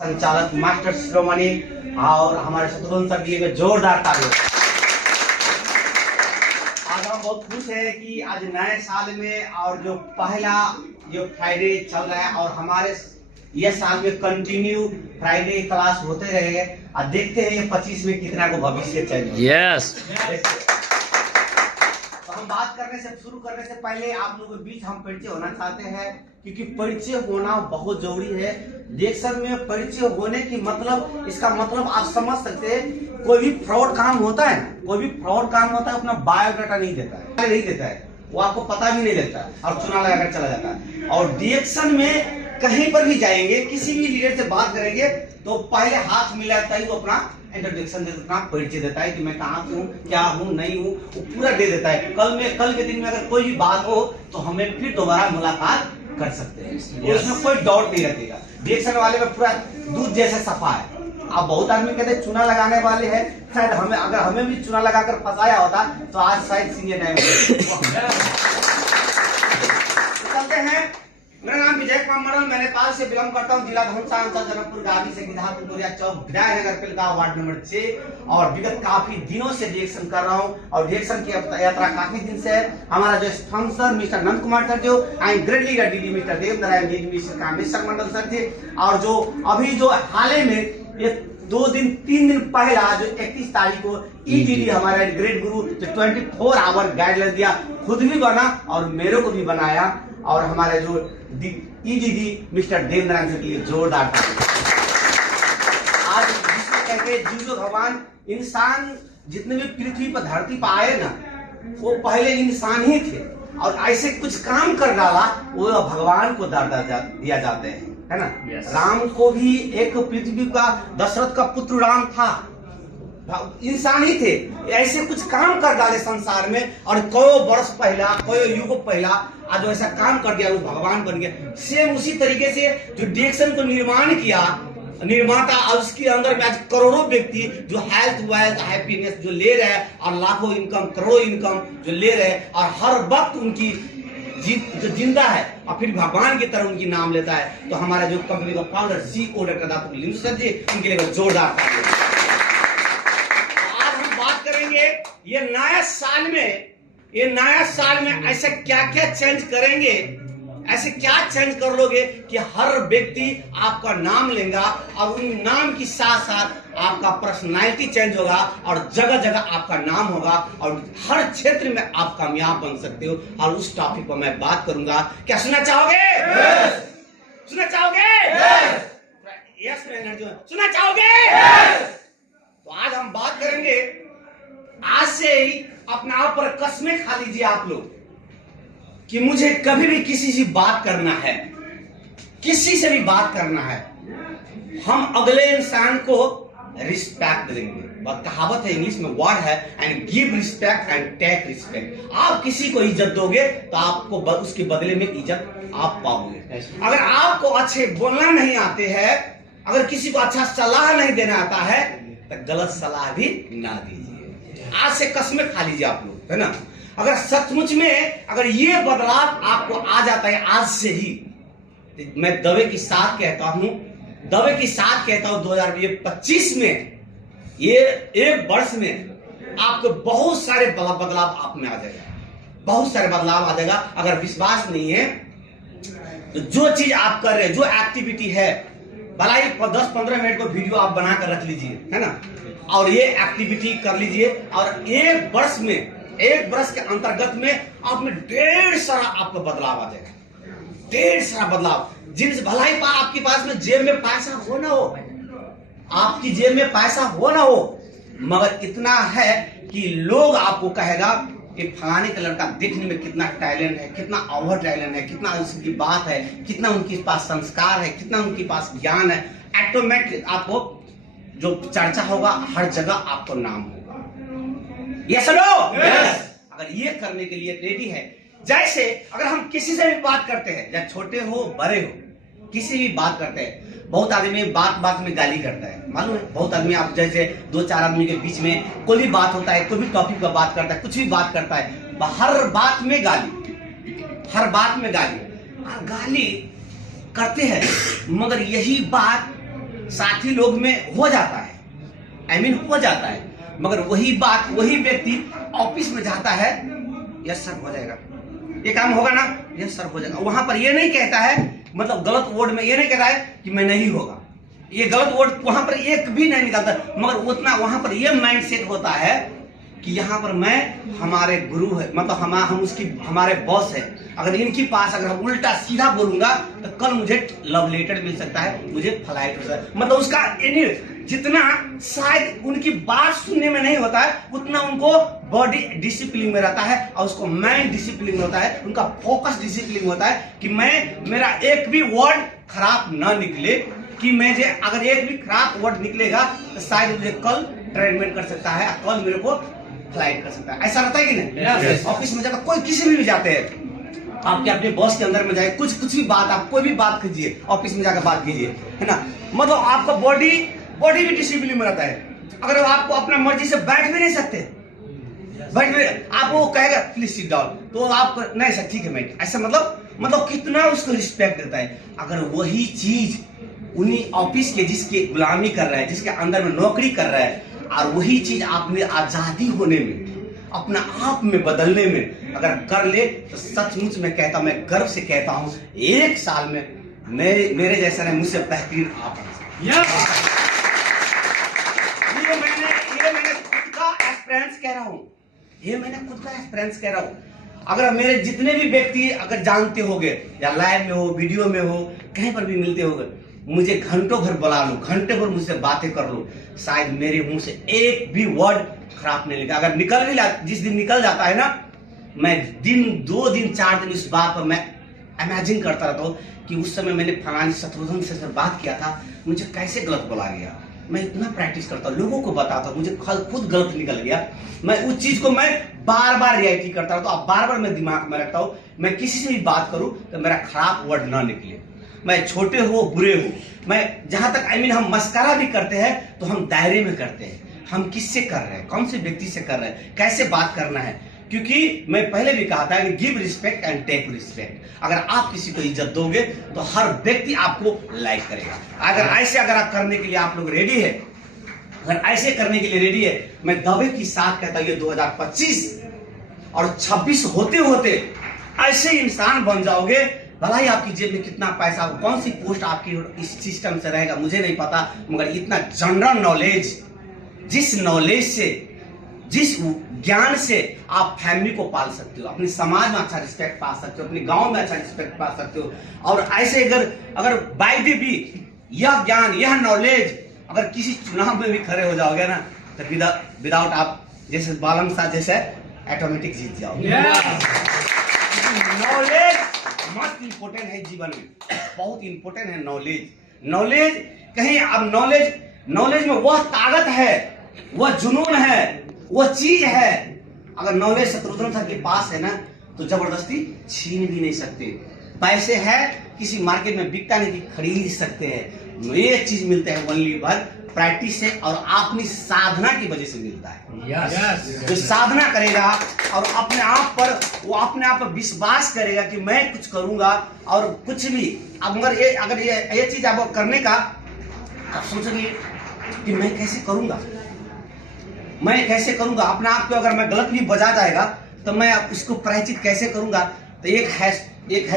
संचालक मास्टर शिरोमणि और हमारे शत्रुघ्न सर जी में जोरदार तालियां। आज हम बहुत खुश हैं कि आज नए साल में और जो पहला जो फ्राइडे चल रहा है और हमारे ये साल में कंटिन्यू फ्राइडे क्लास होते रहे और देखते हैं ये 25 में कितना को भविष्य चाहिए। यस तो हम बात करने से शुरू करने से पहले आप लोगों के बीच हम परिचय होना चाहते हैं, क्योंकि परिचय होना बहुत जरूरी है। डिएक्शन में परिचय होने की मतलब, इसका मतलब आप समझ सकते हैं, कोई भी फ्रॉड काम होता है, कोई भी फ्रॉड काम होता है अपना बायोडाटा नहीं देता है, वो आपको पता भी नहीं देता है और चुनाव लगाकर चला जाता है। और डिएक्शन में कहीं पर भी जाएंगे, किसी भी लीडर से बात करेंगे तो पहले हाथ मिलाता ही वो अपना इंट्रोडक्शन दे देता है, परिचय देता है कि मैं कहाँ से हूँ, क्या हूँ, नहीं हूँ, वो पूरा दे देता है। कल के दिन में अगर कोई भी बात हो तो हमें फिर दोबारा मुलाकात कर सकते हैं, उसमें कोई डाउट नहीं रहेगा। डिएक्शन वाले में पूरा दूध जैसे सफा है। अब बहुत आदमी कहते हैं चुना लगाने वाले हैं, शायद अगर हमें भी चुना लगाकर फंसाया होता तो आज शायद सीनियर टाइम चलते हैं। मेरा नाम विजय कुमार मंडल, मैं नेपाल से बिलोंग करता हूँ। जिला धनुषा अंचल जनकपुर गावी से गिधापुर चौक विधायक नगर वार्ड नंबर 6 और विगत काफी दिनों से डिएक्शन कर रहा हूँ और डिएक्शन की यात्रा काफी दिन से है। हमारा जो sponsor mister Nand Kumar sir जो I great leader DD mister Devnarayan mister Kameshwar Mandal sir थे, और जो अभी जो हाल ही में ये 3 दिन पहला जो 31 तारीख को ईडीडी हमारा ग्रेट गुरु जो 24 आवर गाइडलाइन दिया, खुद भी बना और मेरे को भी बनाया, और हमारे जो ईडीडी मिस्टर देवनारायण सर के लिए जोरदार आज जिसको कहते हैं जीव भगवान। इंसान जितने भी पृथ्वी पर धरती पर आए ना, वो पहले इंसान ही थे और ऐसे कुछ काम कर डाला वो भगवान को दर्जा दिया जाते हैं, है ना। Yes. राम को भी एक पृथ्वी का दशरथ का पुत्र राम था, इंसान ही थे, ऐसे कुछ काम कर डाले संसार में और कई वर्ष पहला, कई युग पहला आज जो ऐसा काम कर दिया वो भगवान बन गया। सेम उसी तरीके से जो डिएक्शन को निर्माण किया निर्माता, और उसके अंदर में आज करोड़ों व्यक्ति जो हेल्थ वेल्थ हैप्पीनेस जो ले रहे हैं और लाखों इनकम करोड़ों इनकम जो ले रहे हैं और हर वक्त उनकी जो जिंदा है और फिर भगवान की तरह उनकी नाम लेता है, तो हमारा जो कंपनी का फाउंडर सीईओ डॉक्टर दातुल लिंगू सर जी, उनके लिए जोरदार तालियां। आज हम बात करेंगे ये नया साल में ऐसे क्या क्या चेंज करेंगे, ऐसे क्या चेंज कर लोगे कि हर व्यक्ति आपका नाम लेगा और उन नाम के साथ साथ आपका पर्सनालिटी चेंज होगा और जगह जगह आपका नाम होगा और हर क्षेत्र में आप कामयाब बन सकते हो। और उस टॉपिक पर मैं बात करूंगा। क्या सुनना चाहोगे? yes! सुनना चाहोगे? यस सुनना चाहोगे? yes! तो आज हम बात करेंगे, आज से ही अपने आप पर कसमें खा लीजिए आप लोग कि मुझे कभी भी किसी से बात करना है, किसी से भी बात करना है, हम अगले इंसान को रिस्पेक्ट देंगे। कहावत है, इंग्लिश में वर्ड है, and give respect and take respect. आप किसी को इज्जत दोगे तो आपको उसके बदले में इज्जत आप पाओगे। अगर आपको अच्छे बोलना नहीं आते हैं, अगर किसी को अच्छा सलाह नहीं देना आता है तो गलत सलाह भी ना दीजिए। आज से कसमें खा लीजिए आप लोग, है ना। अगर सचमुच में अगर ये बदलाव आपको आ जाता है आज से ही, तो मैं दावे के साथ कहता हूं 2025 में, ये एक वर्ष में आपको बहुत सारे बदलाव आप में आ जाएगा, बहुत सारे बदलाव आ जाएगा। अगर विश्वास नहीं है तो जो चीज आप कर रहे हैं, जो एक्टिविटी है, भला ही 10-15 मिनट को वीडियो आप बनाकर रख लीजिए, है ना, और ये एक्टिविटी कर लीजिए और एक वर्ष के अंतर्गत में आप में ढेर सारा आपको बदलाव आ जाएगा, ढेर सारा बदलाव। जिनसे भलाई आपके पास में जेब में पैसा हो ना हो, आपकी जेब में पैसा हो ना हो, मगर इतना है कि लोग आपको कहेगा कि फलाने का लड़का देखने में कितना टैलेंट है, कितना ओवर टैलेंट है, कितना उसकी बात है, कितना उनके पास संस्कार है, कितना उनके पास ज्ञान है। ऑटोमेटिक आपको जो चर्चा होगा, हर जगह आपको नाम होगा। Yes no? यस। अगर ये करने के लिए रेडी है, जैसे अगर हम किसी से भी बात करते हैं, चाहे छोटे हो बड़े हो, किसी भी बात करते हैं, बहुत आदमी बात में गाली करता है, मालूम है। बहुत आदमी, आप जैसे 2-4 आदमी के बीच में कोई भी बात होता है, कोई भी टॉपिक पर बात करता है, कुछ भी बात करता है, हर बात में गाली करते हैं। मगर यही बात साथी लोग में हो जाता है, हो जाता है, मगर वही बात वही व्यक्ति ऑफिस में जाता है, यस सर हो जाएगा, ये काम होगा ना, यस सर हो जाएगा। वहां पर ये नहीं कहता है, मतलब गलत वर्ड में ये नहीं कहता है कि मैं नहीं होगा, ये गलत वर्ड वहां पर एक भी नहीं निकलता, मगर उतना वहां पर ये माइंड सेट होता है कि यहाँ पर मैं, हमारे गुरु है, मतलब हम उसकी, हमारे बॉस है, अगर इनके पास अगर हम उल्टा सीधा बोलूंगा तो कल मुझे लव लेटर मिल सकता है, मुझे फ्लाइट हो सकता है, मतलब उसका जितना शायद उनकी बात सुनने में नहीं होता है, उतना उनको बॉडी डिसिप्लिन में रहता है और उसको माइंड डिसिप्लिन में होता है, उनका फोकस डिसिप्लिन होता है कि मेरा एक भी वर्ड खराब ना निकले, कि मुझे अगर एक भी खराब वर्ड निकलेगा तो शायद मुझे कल ट्रीटमेंट कर सकता है, कल मेरे को फ्लाइट कर सकता है। ऐसा रहता है कि नहीं? ऑफिस में जाकर कोई किसी में भी जाते हैं, आपके अपने बॉस के अंदर में जाए, कुछ भी बात, आप कोई भी बात कीजिए, ऑफिस में जाकर बात कीजिए, है ना, मतलब आपका बॉडी भी डिसिप्लिन में रहता है। अगर आपको अपना मर्जी से बैठ भी नहीं सकते, आप वो कहेगा प्लीज सिट डाउन, तो आप नहीं सर ठीक है मैं, ऐसा मतलब कितना उसको रिस्पेक्ट देता है। अगर वही चीज उन्हीं ऑफिस के जिसके गुलामी कर रहा है, जिसके अंदर में नौकरी कर रहा है, और वही चीज आपने आजादी होने में, अपना आप में बदलने में अगर कर ले, तो सचमुच में कहता, मैं गर्व से कहता हूं, 1 साल में मेरे जैसा नहीं, मुझसे बेहतरीन आप हैं। ये मैंने खुद का एक्सपीरियंस कह रहा हूं, ये मैंने खुद का एक्सपीरियंस कह रहा हूं। अगर मेरे जितने भी व्यक्ति अगर जानते होंगे, या लाइव में हो, वीडियो में हो, कहीं पर भी मिलते होंगे, मुझे घंटों भर बुला लो, घंटे भर मुझसे बातें कर लो, शायद मेरे मुंह से एक भी वर्ड खराब नहीं निकला। अगर निकल भी जिस दिन निकल जाता है ना, मैं 2 दिन 4 दिन इस बात पर मैं इमेजिन करता रहता हूँ कि उस समय मैंने फलानी शत्रुघ्न से बात किया था, मुझे कैसे गलत बोला गया। मैं इतना प्रैक्टिस करता हूँ, लोगों को बताता हूँ, मुझे खुद गलत निकल गया, मैं उस चीज को मैं बार बार रिएक्ट करता हूँ, तो अब बार बार मैं दिमाग में रखता हूँ, मैं किसी से भी बात करूँ तो मेरा खराब वर्ड ना निकले, मैं छोटे हो बुरे हो, मैं जहां तक हम मस्करा भी करते हैं तो हम दायरे में करते हैं, हम किससे कर रहे हैं, कौन से व्यक्ति से कर रहे हैं, कैसे बात करना है, क्योंकि मैं पहले भी कहा था कि give respect and take respect. अगर आप किसी को इज्जत दोगे तो हर व्यक्ति आपको लाइक करेगा। अगर आप करने के लिए आप लोग रेडी है, अगर ऐसे करने के लिए रेडी है, मैं दावे के साथ कहता हूं ये 2025 और 26 होते होते ऐसे इंसान बन जाओगे, भला ही आपकी जेब में कितना पैसा, कौन सी पोस्ट आपकी इस सिस्टम से रहेगा मुझे नहीं पता, मगर इतना जनरल नॉलेज, जिस नॉलेज से, जिस ज्ञान से आप फैमिली को पाल सकते हो, अपने समाज में अच्छा रिस्पेक्ट पा सकते हो, अपने गांव में अच्छा रिस्पेक्ट पा सकते हो। और ऐसे अगर बाय द भी यह ज्ञान, यह नॉलेज, अगर किसी चुनाव में भी खड़े हो जाओगे ना, तो विदाउट आप जैसे बालम साथ जैसे ऑटोमेटिक जीत जाओगे। नॉलेज मस्ट इंपोर्टेंट है जीवन में, बहुत इंपोर्टेंट है नॉलेज कहीं। अब नॉलेज में वह ताकत है, वह जुनून है, वह चीज है, अगर नॉलेज शत्रुघ्न सर के पास है ना, तो जबरदस्ती छीन भी नहीं सकते। पैसे है किसी मार्केट में बिकता नहीं, खरीद सकते हैं। ये चीज मिलते हैं ओनली बाय प्रैक्टिस से और अपनी साधना की वजह से मिलता है। जो साधना करेगा और अपने आप पर विश्वास करेगा कि मैं कुछ करूंगा और कुछ भी, अगर ये चीज आप करने का आप सोचेंगे कि मैं कैसे करूंगा, अपने आप को अगर मैं गलत भी बजा जाएगा तो मैं इसको प्रायश्चित कैसे करूंगा। तो एक है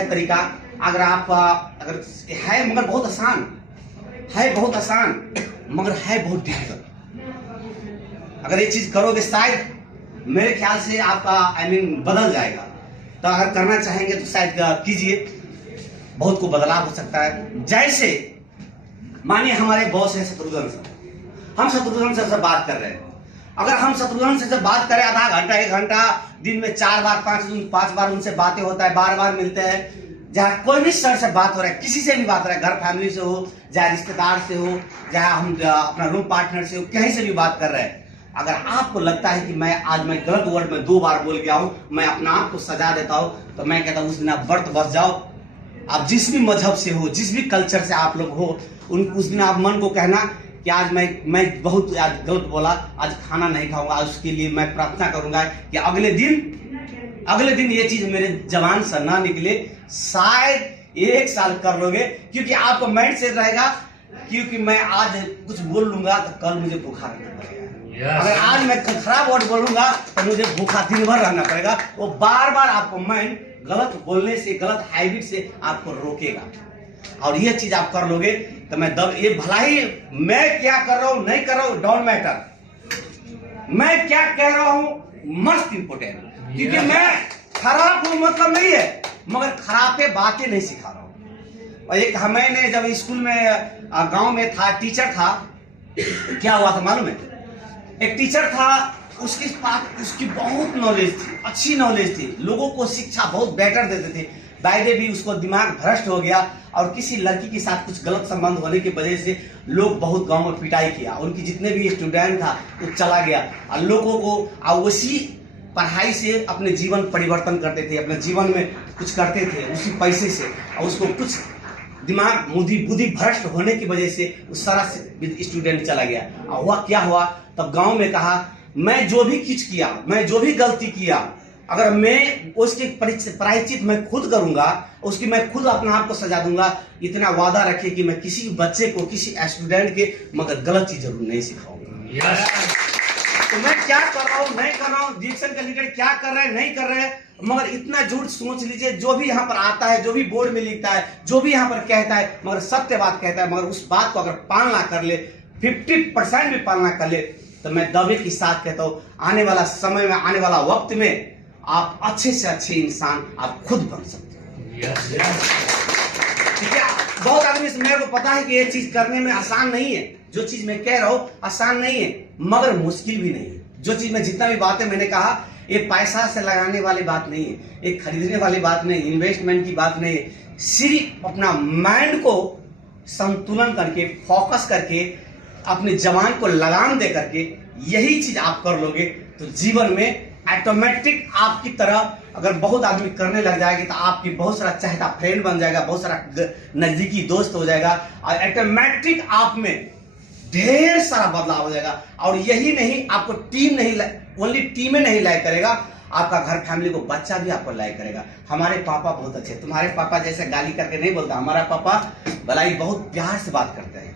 तरीका, अगर है मगर बहुत आसान मगर है बहुत डिफिकल्ट। अगर ये चीज करोगे शायद मेरे ख्याल से आपका बदल जाएगा। तो अगर करना चाहेंगे तो शायद कीजिए, बहुत को बदलाव हो सकता है। जैसे मानिए हमारे बॉस है शत्रुघ्न सर, हम शत्रुघ्न सर से बात कर रहे हैं, अगर हम शत्रुघ्न सर से बात करें आधा घंटा 1 घंटा, दिन में 4 बार 5 बार उनसे बातें होता है, बार मिलते हैं, जहाँ कोई भी सर से बात हो रहा है, किसी से भी बात हो रहा है, घर फैमिली से हो, चाहे रिश्तेदार से हो, चाहे हम अपना रूम पार्टनर से हो, कहीं से भी बात कर रहे हैं, अगर आपको लगता है कि मैं गलत वर्ड में 2 बार बोल गया हूं, मैं अपना आप को सजा देता हूं, तो मैं कहता हूं उस दिन आप व्रत बच जाओ। आप जिस भी मजहब से हो, जिस भी कल्चर से आप लोग हो, उस दिन आप मन को कहना कि आज मैं बहुत आज गलत बोला, आज खाना नहीं खाऊंगा, आज उसके लिए मैं प्रार्थना करूंगा कि अगले दिन ये चीज मेरे जबान से ना निकले। शायद 1 साल कर लोगे, क्योंकि आपका माइंड सेट रहेगा क्योंकि मैं आज कुछ बोल लूंगा तो कल मुझे भूखा रहना पड़ेगा। अगर आज मैं खराब वर्ड बोलूंगा तो मुझे भूखा दिन भर रहना पड़ेगा। वो बार बार आपको माइंड गलत बोलने से, गलत हैबिट से आपको रोकेगा। और ये चीज आप कर लोगे तो ये भला ही मैं क्या कर रहा हूं नहीं कर रहा हूं डोंट मैटर, मैं क्या कह रहा हूं मस्ट इंपोर्टेंट। क्योंकि मैं खराब हूं मतलब नहीं है, मगर खराब बातें नहीं सिखा रहा हूं। और एक मैंने जब स्कूल में गांव में था, टीचर था, क्या हुआ था मालूम है? एक टीचर था, उसकी बहुत नॉलेज थी, अच्छी नॉलेज थी, लोगों को शिक्षा बहुत बेटर देते थे। बाय भी उसको दिमाग भ्रष्ट हो गया और किसी लड़की के साथ कुछ गलत संबंध होने की वजह से लोग बहुत गांव में पिटाई किया। उनकी जितने भी स्टूडेंट था वो चला गया और लोगों को उसी पढ़ाई से अपने जीवन परिवर्तन करते थे, अपने जीवन में कुछ करते थे उसी पैसे से। और उसको कुछ दिमाग बुद्धि भ्रष्ट होने की वजह से उस सारा स्टूडेंट चला गया। और हुआ क्या हुआ, तब गांव में कहा मैं जो भी कुछ किया, मैं जो भी गलती किया, अगर मैं उसके प्रायश्चित मैं खुद करूंगा, उसकी मैं खुद अपने आप को सजा दूंगा। इतना वादा रखे कि मैं किसी बच्चे को, किसी स्टूडेंट के मगर गलत चीज जरूर नहीं सिखाऊंगा। तो मैं क्या कर रहा हूँ नहीं कर रहा हूँ, डिएक्शन कैंडिडेट क्या कर रहे हैं नहीं कर रहे हैं, मगर इतना झूठ सोच लीजिए, जो भी यहाँ पर आता है, जो भी बोर्ड में लिखता है, जो भी यहाँ पर कहता है, मगर सत्य बात कहता है, मगर उस बात को अगर पालना कर ले, 50% भी पालना कर ले, तो मैं दावे के साथ कहता हूँ आने वाला समय में, आने वाला वक्त में आप अच्छे से अच्छे इंसान आप खुद बन सकते हैं। ठीक है, बहुत आदमी से मेरे को पता है कि ये चीज करने में आसान नहीं है, जो चीज मैं कह रहा हूँ आसान नहीं है, मगर मुश्किल भी नहीं है। जो चीज मैं जितना भी बातें मैंने कहा, ये पैसा से लगाने वाली बात नहीं है, ये खरीदने वाली बात नहीं, इन्वेस्टमेंट की बात नहीं है। सिर्फ अपना माइंड को संतुलन करके, फोकस करके, अपने जवान को लगाम दे करके यही चीज आप कर लोगे तो जीवन में ऑटोमेटिक आपकी तरह अगर बहुत आदमी करने लग जाएगी तो आपकी बहुत सारा चहेता फ्रेंड बन जाएगा, बहुत सारा नजदीकी दोस्त हो जाएगा और ऑटोमेटिक आप में ढेर सारा बदलाव हो जाएगा। और यही नहीं, आपको टीम नहीं, ओनली टीमें नहीं लाइक करेगा, आपका घर फैमिली को, बच्चा भी आपको लाइक करेगा। हमारे पापा बहुत अच्छे, तुम्हारे पापा जैसे गाली करके नहीं बोलता, हमारा पापा भलाई बहुत प्यार से बात करता है,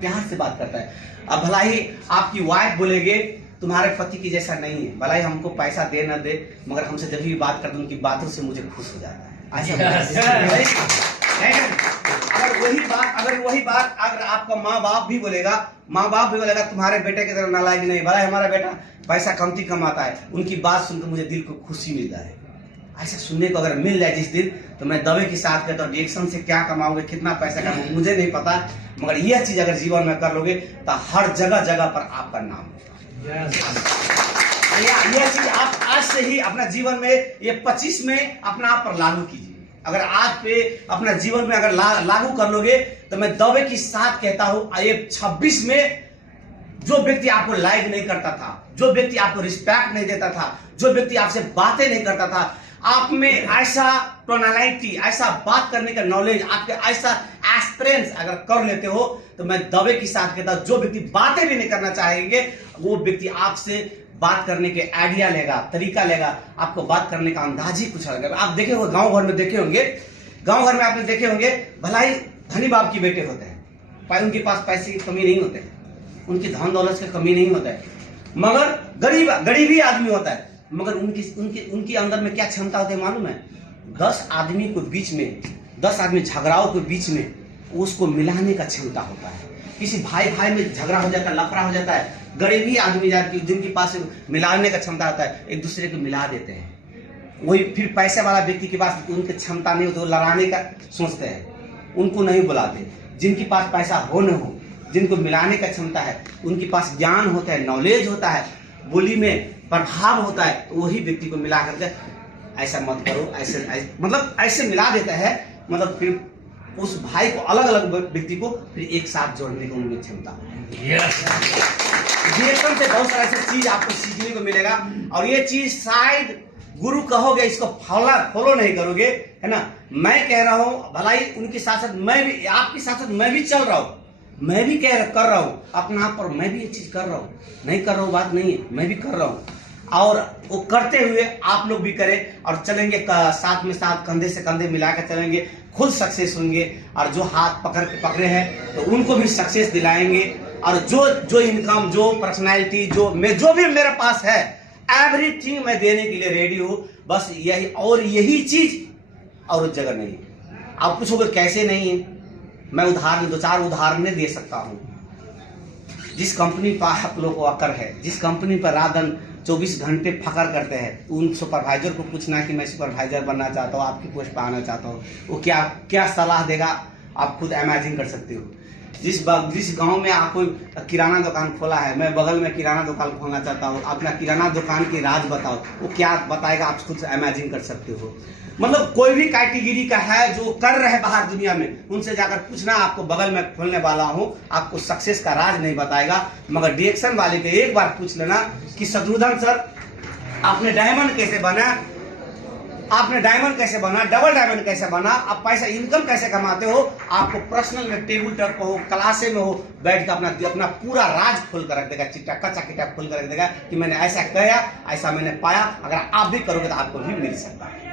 प्यार से बात करता है। अब भलाई आपकी वाइफ बोलेगे तुम्हारे पति की जैसा नहीं है, भलाई हमको पैसा दे ना दे, मगर हमसे जब भी बात करते उनकी बातों से मुझे खुश हो जाता है। अगर वही बात अगर आपका माँ बाप भी बोलेगा तुम्हारे बेटे की तरह नालायक नहीं, भला हमारा बेटा पैसा कमती कमाता है, उनकी बात सुनकर मुझे दिल को खुशी मिलता है। ऐसा सुनने को अगर मिल जाए जिस दिन, तो मैं दवे के साथ कहता हूँ रिएक्शन से क्या कमाओगे, कितना पैसा कमाओगे मुझे नहीं पता, मगर यह चीज अगर जीवन में कर लोगे तो हर जगह जगह पर आपका नाम होगा। यह चीज आप आज से ही अपना जीवन में, ये 25 में अपना आप पर लागू कीजिए। अगर आज पे अपना जीवन में अगर लागू कर लोगे तो मैं दावे के साथ कहता हूं ये 26 में जो व्यक्ति आपको लाइक नहीं करता था, जो व्यक्ति आपको रिस्पेक्ट नहीं देता था, जो व्यक्ति आपसे बातें नहीं करता था, आप में ऐसा टोनालिटी, ऐसा बात करने का नॉलेज, आपके ऐसा एक्सपीरियंस अगर कर लेते हो तो मैं दावे के साथ कहता हूं जो व्यक्ति बातें भी नहीं करना चाहेंगे वो व्यक्ति आपसे बात करने के आइडिया लेगा, तरीका लेगा, आपको बात करने का अंदाज ही कुछ अलग है। आप देखे होंगे गांव घर में देखे होंगे, गांव घर में आपने देखे होंगे भलाई धनी बाप के बेटे होते हैं, उनके पास पैसे की कमी नहीं होते, उनकी धन दौलत की कमी नहीं होता है, मगर गरीबी आदमी होता है, मगर उनकी अंदर में क्या क्षमता होती है मालूम है? 10 आदमी को बीच में, 10 आदमी झगड़ाओं के बीच में उसको मिलाने का क्षमता होता है। किसी भाई भाई में झगड़ा हो जाता है, लफड़ा हो जाता है, गरीबी आदमी जिनके पास मिलाने का क्षमता होता है, एक दूसरे को मिला देते हैं। वही फिर पैसे वाला व्यक्ति के पास उनकी क्षमता नहीं होती, वो लड़ाने का सोचते हैं, उनको नहीं बुलाते। जिनके पास पैसा हो न हो, जिनको मिलाने का क्षमता है, उनके पास ज्ञान होता है, नॉलेज होता है, बोली में प्रभाव होता है, तो वही व्यक्ति को मिला करके ऐसा मत करो, ऐसे मतलब ऐसे मिला देता है, मतलब फिर उस भाई को, अलग अलग व्यक्ति को फिर एक साथ जोड़ने की उनमें क्षमता है। रिएक्शन से बहुत सारा ऐसी चीज आपको सीखने को मिलेगा और ये चीज शायद गुरु कहोगे इसको फॉलो नहीं करोगे, है ना। मैं कह रहा हूँ भलाई उनके साथ साथ मैं भी, आपके साथ साथ मैं भी चल रहा हूँ, मैं भी कर रहा हूँ अपना आप पर, मैं भी ये चीज कर रहा हूँ, नहीं कर रहा हूँ बात नहीं है, मैं भी कर रहा हूँ। और वो करते हुए आप लोग भी करें और चलेंगे साथ में साथ, कंधे से कंधे मिलाकर चलेंगे, खुद सक्सेस होंगे। और जो हाथ पकड़े हैं तो उनको भी सक्सेस दिलाएंगे। और जो इनकम, जो पर्सनैलिटी, जो भी मेरे पास है, एवरीथिंग मैं देने के लिए रेडी हूँ। बस यही चीज और उस जगह नहीं। आप पूछोगे कैसे नहीं है, मैं उदाहरण 2-4 उदाहरणें दे सकता हूँ। जिस कंपनी पर आप लोग को अकर है, जिस कंपनी पर रात दिन 24 घंटे फकर करते हैं, उन सुपरवाइजर को पूछना कि मैं सुपरवाइजर बनना चाहता हूँ, आपकी पोस्ट पर आना चाहता हूँ, वो क्या सलाह देगा आप खुद इमेजिन कर सकते हो। जिस गांव में आपको किराना दुकान खोला है, मैं बगल में किराना दुकान खोलना चाहता हूँ, अपना किराना दुकान की राज बताओ, वो क्या बताएगा आप खुद इमेजिन कर सकते हो। मतलब कोई भी कैटेगरी का है जो कर रहे बाहर दुनिया में, उनसे जाकर पूछना, आपको बगल में खोलने वाला हूं, आपको सक्सेस का राज नहीं बताएगा, मगर डिएक्शन वाले के एक बार पूछ लेना कि शत्रुघ्न सर आपने डायमंड कैसे बना, आपने डायमंड कैसे बना, डबल डायमंड कैसे बना, आप पैसा इनकम कैसे कमाते हो। आपको पर्सनल में, टेबल टॉप पर हो, क्लासे में हो, बैठ कर अपना पूरा राज खोल कर रख देगा, चिट्टा कच्चा किटा खोल कर रख देगा कि मैंने ऐसा किया, ऐसा मैंने पाया। अगर आप भी करोगे तो आपको भी मिल सकता है।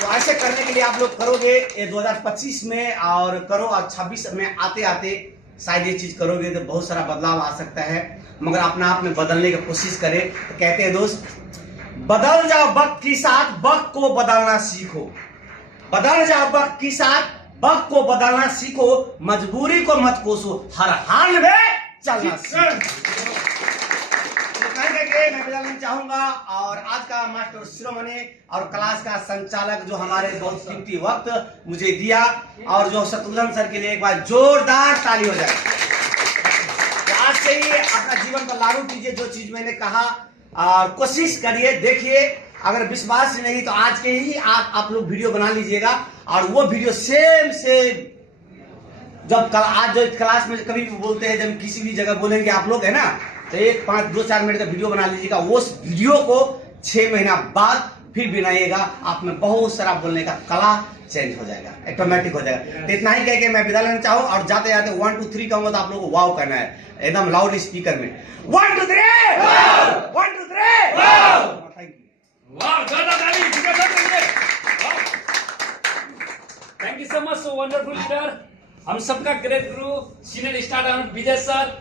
तो ऐसे करने के लिए आप लोग करोगे ये 2025 में, और करो, और 26 में आते आते शायद ये चीज करोगे तो बहुत सारा बदलाव आ सकता है। मगर अपने आप में बदलने की कोशिश करें। तो कहते हैं दोस्त, बदल जाओ वक्त के साथ, वक्त को बदलना सीखो। बदल जाओ वक्त के साथ, वक्त को बदलना सीखो। मजबूरी को मत कोसो, हर हाल में चलना सीखो। मैं बदलना चाहूंगा। और आज का मास्टर शिरोमणि और क्लास का संचालक जो हमारे बहुत कीमती वक्त मुझे दिया, और जो शत्रुघ्न सर के लिए एक बार जोरदार ताली हो जाए। तो आज से ही अपना जीवन पर लागू कीजिए जो चीज मैंने कहा, और कोशिश करिए, देखिए। अगर विश्वास नहीं तो आज के ही आप लोग वीडियो बना लीजिएगा, और वो वीडियो सेम जब आज जो क्लास में कभी भी बोलते हैं, जब किसी भी जगह बोलेंगे आप लोग, है ना, तो 2-4 मिनट का वीडियो बना लीजिएगा। उस वीडियो को 6 महीना बाद फिर बनाइएगा। आप में बहुत सारा बोलने का कला चेंज हो जाएगा, ऑटोमेटिक हो जाएगा। तो इतना ही कह के मैं विदा लेना चाहूँ, और जाते जाते 1 2 3 कहूंगा तो आप लोगों को वाव करना है एकदम लाउड स्पीकर में। 1 2 3 1 2 3 thank you so much, so wonderful leader. हम सबका ग्रेट गुरु सीनियर स्टार विजय सर।